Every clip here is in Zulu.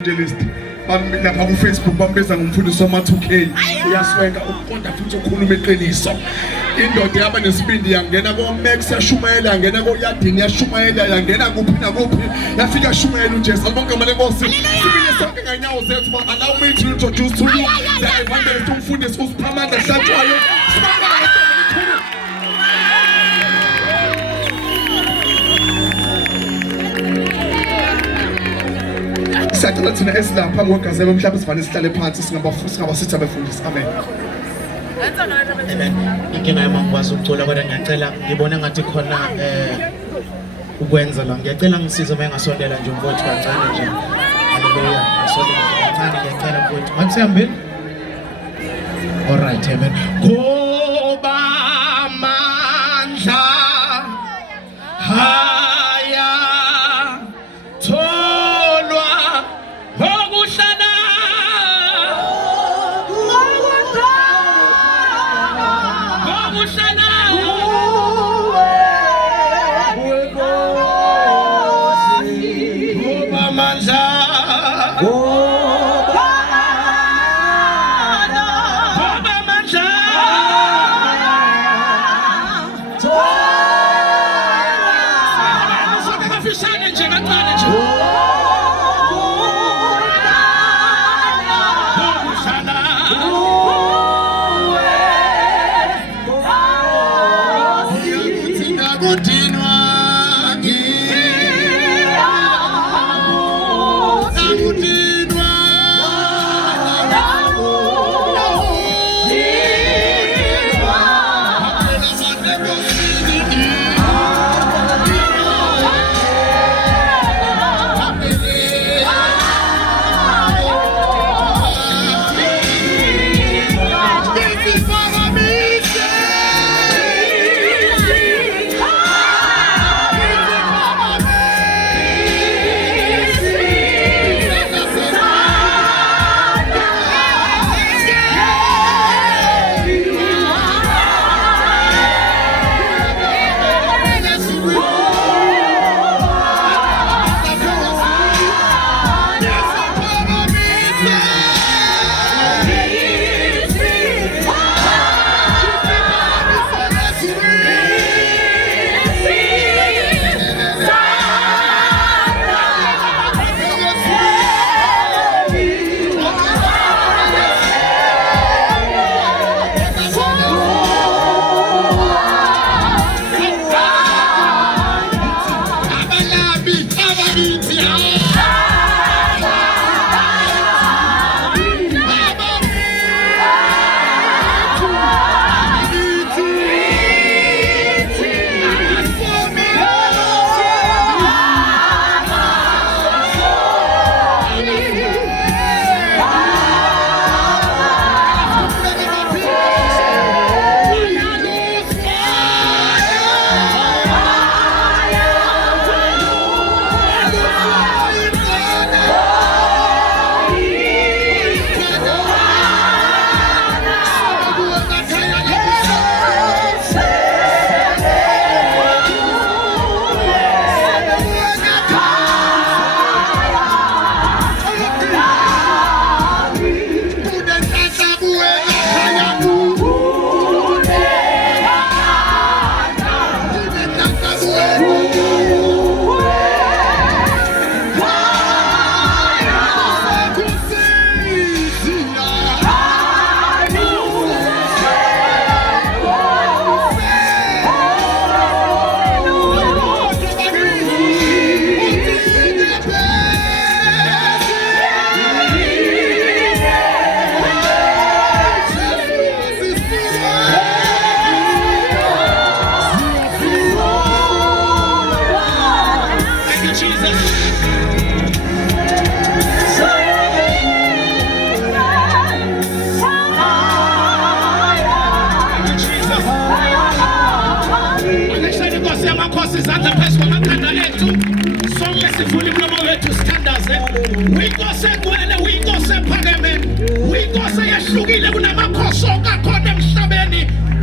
evangelist bambeka ku Facebook bambeza ngumfundisi wama 2K uyasweka ukuqonda futhi ukhuluma iqiniso indoda yaba nesibindi yangena ko Max yashumayela yangena ko Yadini yashumayela yangena kuphi nakuphi yafika shumayela uJesu bonke manje Nkosi sibile sonke nganyawo zethu allow me to introduce to you the evangelist umfundisi uSiphamandla Hlatshwayo Sacela thina esilapha ngogazelo mhlawumbe sivane sihlale phansi singabasithi abefundisi amen. Amen. Inkinga yami ngikwazi ukuthola kodwa ngiyacela ngibona ngathi khona ukwenza la ngiyacela ngisize uma engasondela nje umfowethu kancane nje. Haleluya. Ngisondela kancane ngiyacela umfowethu. Makusihambe. All right, amen. Ngoba amandla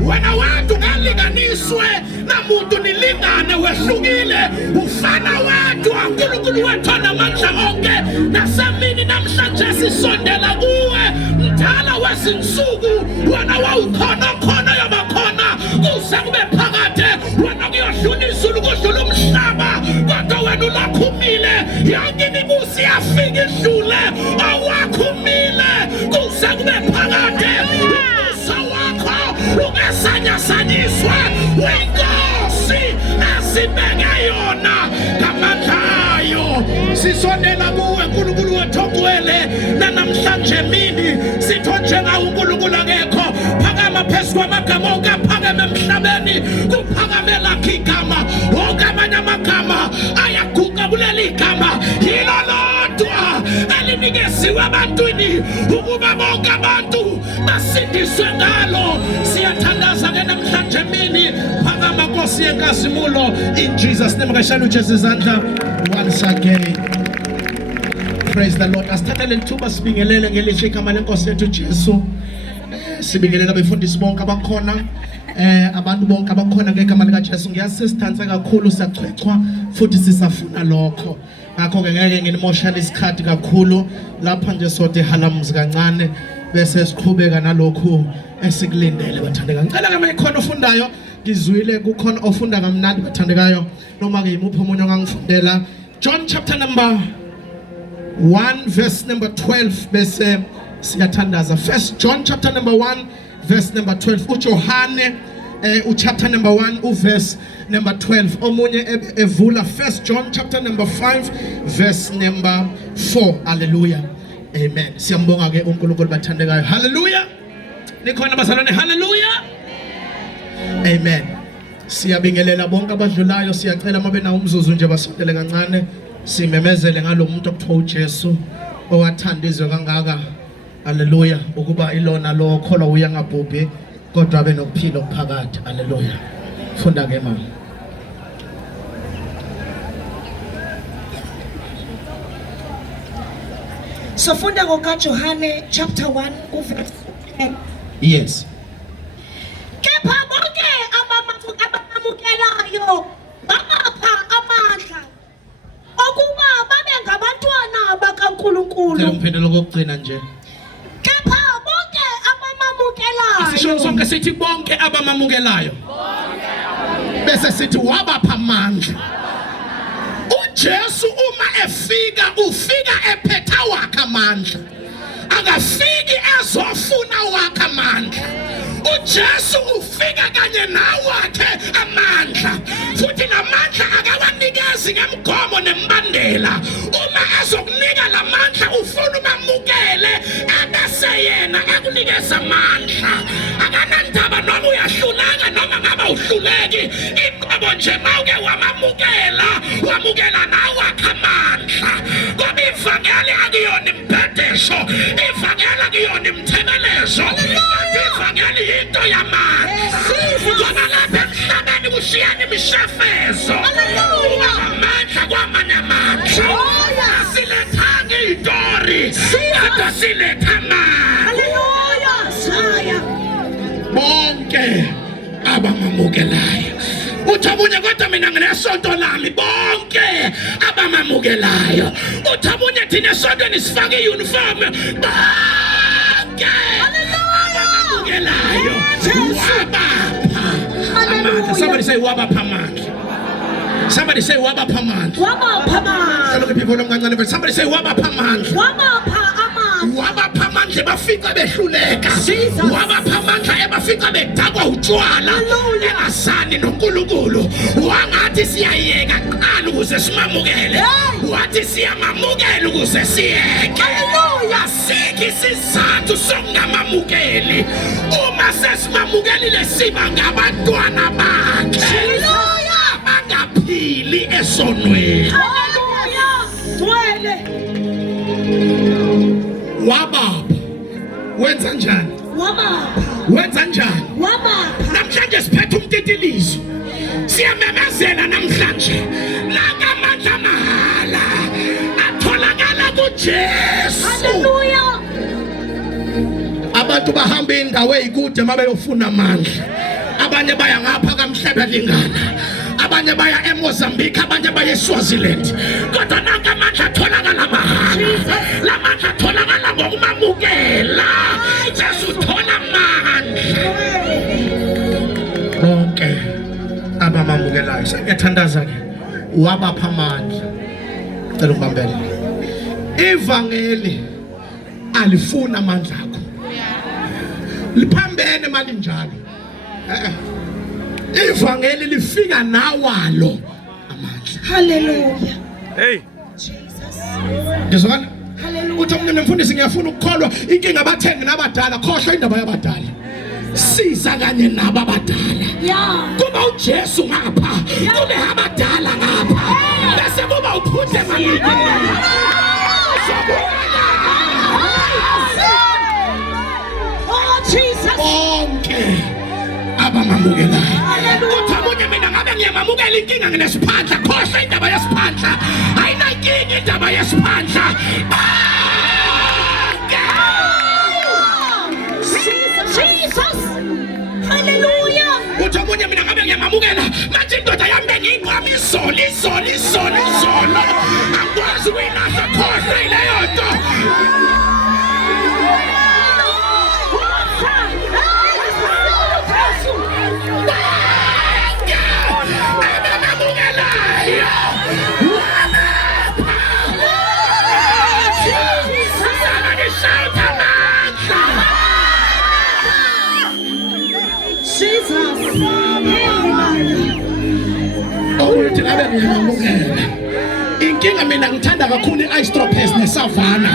Wena watu ngalinganiswe na muntu nilingane wehlukile ufana wedwa uNkulunkulu wethu namandla onke nasemini namhlanje sisondela kuwe mdala wezinsuku wena wawukhona khona yabakhona kuze kube phakade wena kuyodlula izulu kudlula umhlaba kodwa wena ulakhumile yonke imibuso iyafika idlule awakhumile kuze kube phakade umbuso wakho ungasanyasanyiswa wenkosi asibeke yona ngamandlayo sisondela kuwe uNkulunkulu wethu ogcwele namhlanje mini sitho njengawo uNkulunkulu akekho phakama phezu kwamagama onke aphakeme emhlabeni kuphakame lakho igama wonke amanye amagama ayaguqa kuleli gama yilo lodwa elinikeziwe ebantwini ukuba bonke abantu basindiswe ngalo siyathandaza ke namhlanje mini phakama Nkosi yenkazimulo in Jesus name kashana uJesu izandla once again. Praise the Lord. Asithathele lithuba sibingelele ngelisho igama lenkosi yethu Jesu. Sibingelela abefundisi bonke abakhona abantu bonke abakhona ngegama lika Jesu. Ngiyasisithanza kakhulu siyachwechwa futhi sisafuna lokho. Ngakho ke ngeke nginimoshana isikhathi kakhulu lapha nje sote halamuzi kancane bese siqhubeka nalokho esikulindele bathandeka. Ngicela ke mayikhona ofundayo ngizwile kukhona ofunda kamnandi bathandekayo noma ke imuphi umunye ongangifundela John chapter number 1 verse number 12 bese siyathandaza. First John chapter number 1 verse number 12 uJohane chapter number 1 verse number 12 omunye evula First John chapter number 5 verse number 4. Hallelujah, amen. Siyambonga ke uNkulunkulu bathandekayo. Hallelujah. Nikhona bazalwane. Hallelujah, amen. Siyabingelela bonke abadlulayo siyacela mabe na umzuzu nje basondele kancane simemezele ngalomuntu okuthiwa uJesu owathanda izwe kangaka. Hallelujah, ukuba ilona lo okholwa uyangabhubhi kodwa abe nokuphila okuphakade. Hallelujah. Funda ke mama. So funda ngokaJohane chapter 1 verse 10. Yes. Kepha bonke abamamukelayo bapha amandla okuba babe ngabantwana bakaNkulunkulu. Ngemphendula kokugcina nje. Kepha bonke abamamukelayo. Asisho sonke sithi bonke abamamukelayo. Bese sithi wabapha amandla. uJesu uma efika ufika ephetha wakhe amandla. Akafiki ezofuna wakhe amandla. uJesu ufika kanye nawakhe amandla futhi namandla akawanikezi ngemgomo nembandela. Uma ezokunika lamandla ufuna umamukele abese yena akunikeza amandla. Akanandaba noma uyahluleka noma ngabe uhluleki inqobo nje mawuke wamukela nawakhe amandla. Ngoba ivangeli akuyona impedesho, ivangeli akuyona imthemelezo, ivangeli into yamandla. Ngoba lapha emhlabeni kushiyana imishafezo amandla kwamanye amandla. Asilethanga iyitori kodwa siletha amandla. Bonke abamamukelayo uthi abunye kodwa mina nginesonto lami bonke abamamukelayo. Uthi abunye thina esontweni sifake i-uniform bonke abamamukelayo wabapha amandla. Somebody say wabapha amandla. Somebody say wabapha amandla. Wabapha amandla. Look at people omncane but somebody say wabapha amandla. Wabapha amandla. Wabapha amandla bafika behluleka. Wabapha amandla ebafika bedakwa utshwala engasani noNkulunkulu. Wangathi siyayeka qala ukuze simamukele. Wathi siyamamukela ukuze siyeke. Asikho isizathu sokungamamukeli. Uma sesimamukele siba ngabantwana bakhe. Bangaphili esonweni. Wabapha. Wenza njani? Wabapha. Wenza njani? Wabapha. Namhlanje siphethe umtitilizo. Siyamemezela namhlanje lakamandla amahala atholakala kuJesu. Hallelujah. Abantu bahamba indawo ezikude mabeyofuna amandla. Abanye baya ngapha kaMhlebe lingana. abanye baya eMozambique, abanye baya eSwaziland. Kodwa nanka amandla atholakala mahhala. La mandla atholakala ngokumamukela. Jesu thola amandla. Bonke abamamukelayo sengiyathandaza ke wabapha amandla. Cela ukubambela. Ivangeli alifuna amandla akho. Liphambene mali njalo. Ivangeli lifika nawalo amandla. Hallelujah. Hey. Jesus. Ngizwana? Hallelujah. Uthi mina mfundisi ngiyafuna ukukholwa inkinga abathengi nabadala khohlwa indaba yabadala. Siza kanye nabo abadala. Yeah. Kuba uJesu ngapha, kube abadala ngapha. Bese kuba uphuthe malini. Oh Jesus. Bonke abamamukelayo. Uthi omunye mina ngabe ngiyamamukela inkinga nginesiphandla, khohlwa indaba yesiphandla. Ayinankinga indaba yesiphandla. Jesus. Hallelujah. Uthi omunye mina ngabe ngiyamamukela manje indoda yami bengiyinqama izolo. Angikwazi ukuyilahla khohlwa ileyo nto. Awuthi ngabe ngiyamamukela. Inkinga mina ngithanda kakhulu i-Aistropes neSavana.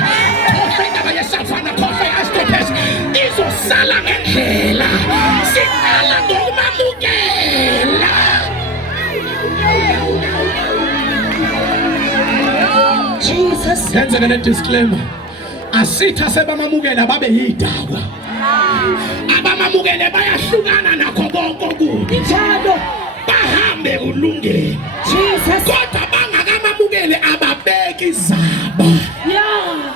Khohlwa indaba yeSavana, khohlwa i-Aistropes. Izosala ngendlela. Siqala ngokumamukela. Jesus. Yenza le disclaimer. Asitha sebamamukela babe yidakwa. Abamamukele bayahlukana nakho konke okubi. Njalo. Bahambe ulungile. Jesus. Kodwa bangakamamukele ababeki izaba. Yeah.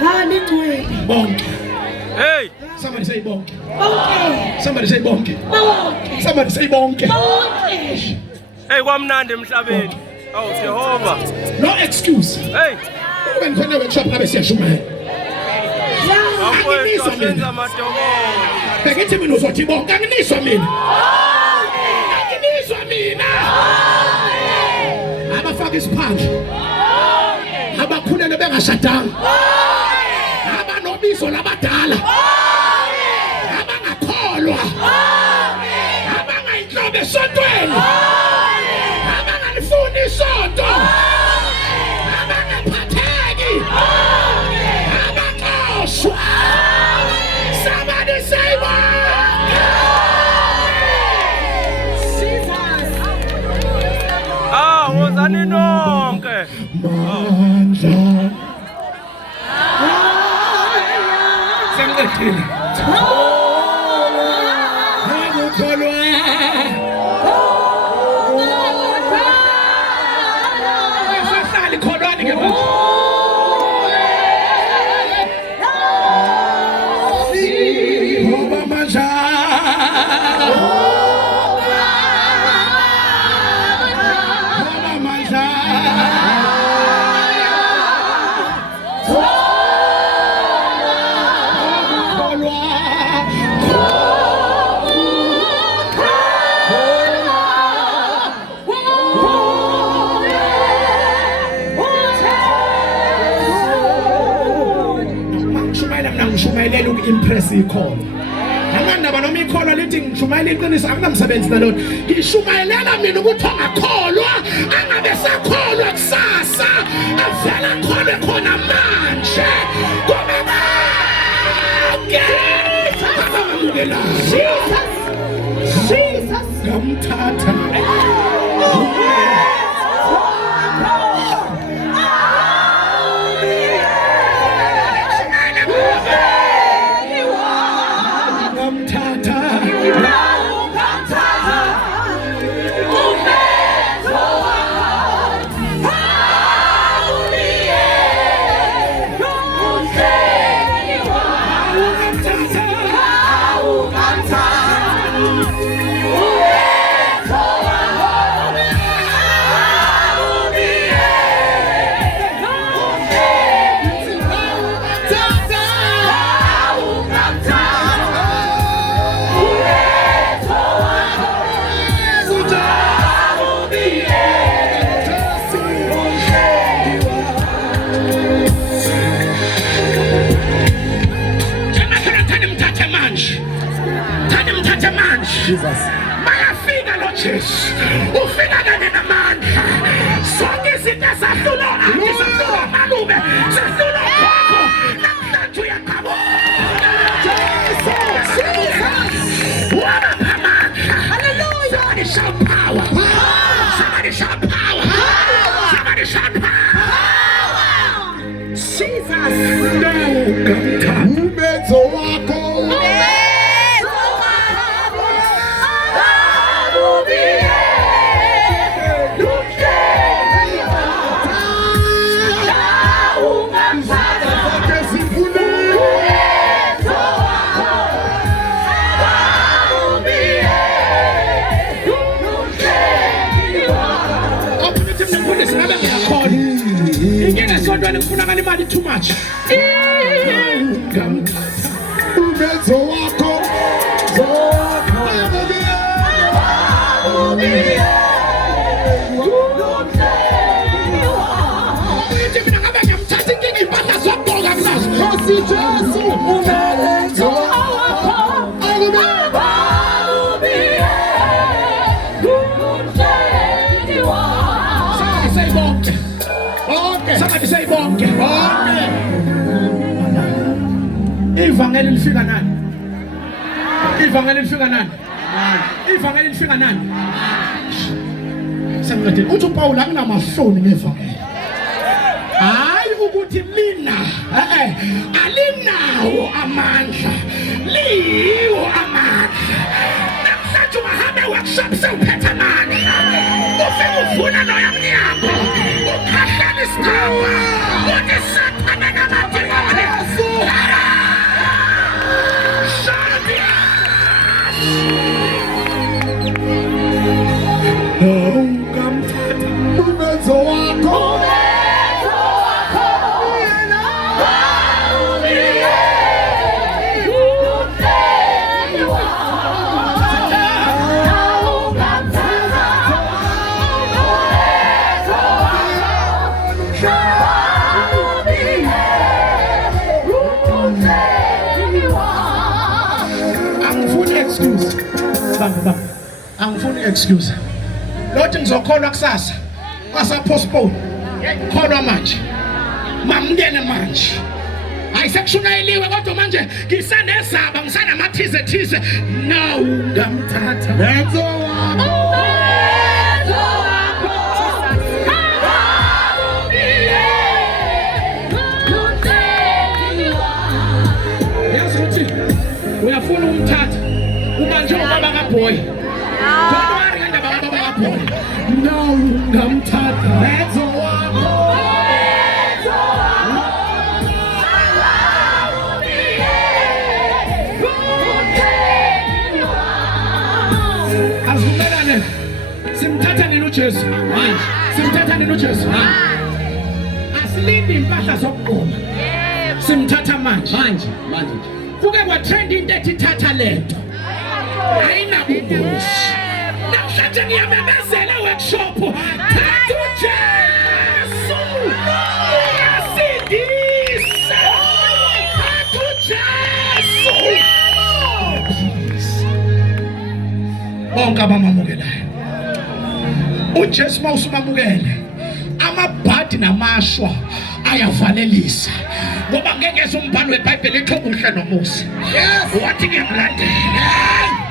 Hallelujah. Bonke. Hey. Somebody say bonke. Okay. Somebody say bonke. Okay. Somebody say bonke. Okay. Hey, kwamnandi emhlabeni. Oh, Jehova. No excuse. Hey. When khona workshop ngabe siyashumayela. Yeah. Akwethu asenza amadokodo. Bekithi mina uzothi bonke anginiswa mina. Anginiswa mina. Abafaka isiphandla. Abakhulele bengashadanga. Abanobizo labadala. Abangakholwa. Abangayinhlobo esontweni. Abangalifuni isonto. Abangaphatheki. Abanxoshwa. Somebody say Ah, wozani nonke. Mandla. Sengithini. Akukholwa. Sahlali kholwani ke manje. Ngoba manje. Ngoba manje. Ngishumayela uku-impress ikholo. Angandaba noma ikholo lithi ngishumayela iqiniso anginamsebenzi nalona. Ngishumayelela mina ukuthi ongakholwa angabe sakholwa kusasa. Avela akholwe khona manje. Kube bonke abamamukelayo. Jesus. Ngamthatha. Time. umenzo wakho too much. umenzo wakho Somebody say bonke. Ivangeli lifika nani? Ivangeli lifika nani? Ivangeli lifika nani? Sengathi uthi uPaul akunamahloni ngevangeli. Hayi ukuthi mina alinawo amandla. Liwo amandla. Namhlanje uhambe workshop sewuphethe amandla. Ufike uvuna noyamnyama. Ukhahlana isigaba. Uthi sathana ngamadimoni. umenzo wakho angifuni excuse. Lothi ngizokholwa kusasa. Wasapostpone. Kholwa manje. Mamngene manje. Ayisekushunayeliwe kodwa manje ngisanezaba ngisanamathize thize. No, ngamthatha. umenzo wakho Yasuthi uyafuna umthatha. Ubanje ubaba kaBoy. Kodwa ngenda baba kaBoy. No, ngamthatha. umenzo wakho Asivumelane. Simthatha nini uJesu? Manje. Simthatha nini uJesu? Asilindi impahla zokugquma. Simthatha manje. Manje. Kuke kwatrend into ethi thatha lento. Ayinabungozi. Namhlanje ngiyamemezela workshop. Thatha uJesu. Uyasindisa. Thatha uJesu. Bonke abamamukelayo. uJesu mawusumamukele. Amabhadi namashwa ayavalelisa. Ngoba ngeke umbhalo weBhayibheli ethi uhle nomusa. Wathi ngiyamlandela.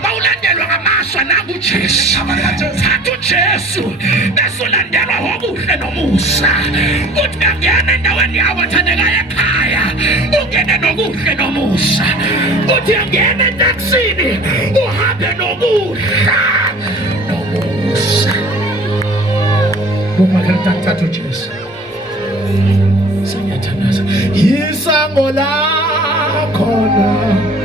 Mawulandelwa ngamashwa nangu uJesu. Thatha uJesu bese ulandelwa ngokuhle nomusa. Uthi ngiyangena endaweni yabo thandekayo ekhaya. Ungene nokuhle nomusa. Uthi ngiyangena etaksini uhambe nokuhle nomusa. Uma kantathatha uJesu. Siyathandaza. Isango lakho na.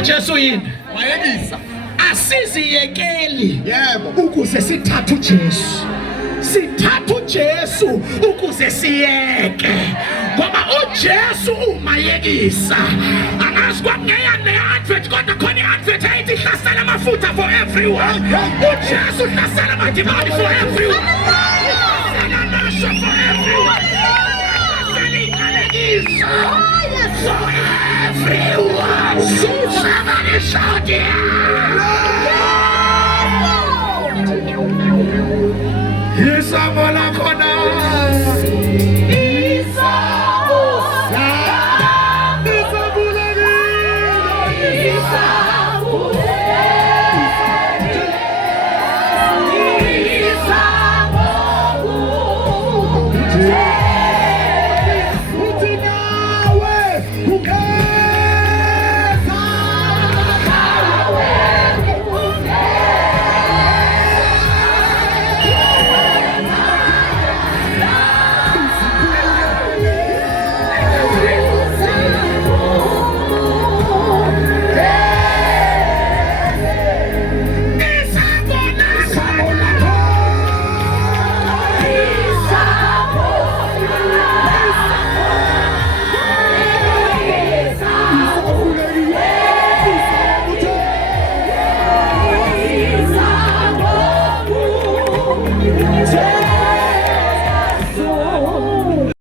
uJesu yini wayekisa asiziyekeli yebo ukuze sithathe uJesu sithathe uJesu ukuze siyeke ngoba uJesu umayekisa angazi kwakungeyane ne-advert kodwa khona i-advert eyithi ihlasela amafutha for everyone. uJesu uhlasela amadimoni for everyone. uhlasela amasha for everyone. uhlasela inqalekiso for everyone. Somebody shout yeah.